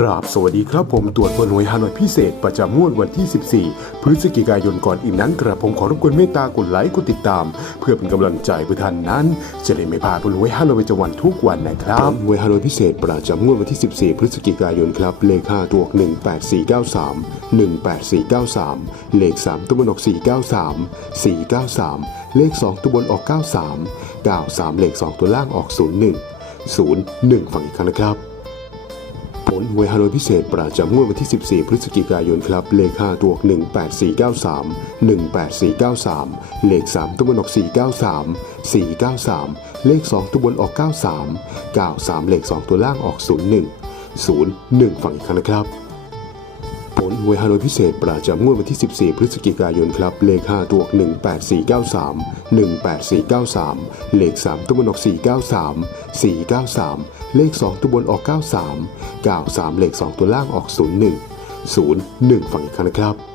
กราบสวัสดีครับผมตรวจผลหวยฮานอยพิเศษประจำงวดวันที่ 14 พฤศจิกายนก่อนอื่นนั้นกระผมขอรบกวนเมตตากดไลค์กดติดตาม เพื่อเป็นกำลังใจเพื่อท่านนั้น จะได้ไม่พลาดผลหวยฮานอยประจำวันทุกวันนะครับหวยฮานอยพิเศษประจำงวดวันที่ 14 พฤศจิกายนครับเลข5ตัว18493 18493 เลข 3 ตัวบนออก 493 493 เลข 2 ตัวบนออก 93 93 เลข 2 ตัวล่างออก 01 01 ฝั่งอีกครั้งนะครับ ผลหวยฮานอยพิเศษประจำงวดวันที่ 14 พฤศจิกายนครับ เลข5ตัวออก18493 18493 เลข 3 ตัวบนออก 493 493 เลข 2 ตัวบนออก 93 93 เลข 2 ตัวล่างออก 01 01 ฝั่งอีกครั้งนะครับ ลหวยฮานอยพิเศษประจำงวดวันที่ 14 พฤศจิกายนครับ เลข5ตัว18493 18493 เลข 3 ตัวบนออก 493 493 เลข 2 ตัวบนออก 93 93 เลข 2 ตัวล่างออก 01 01 ฝั่งอีกครั้งนะครับ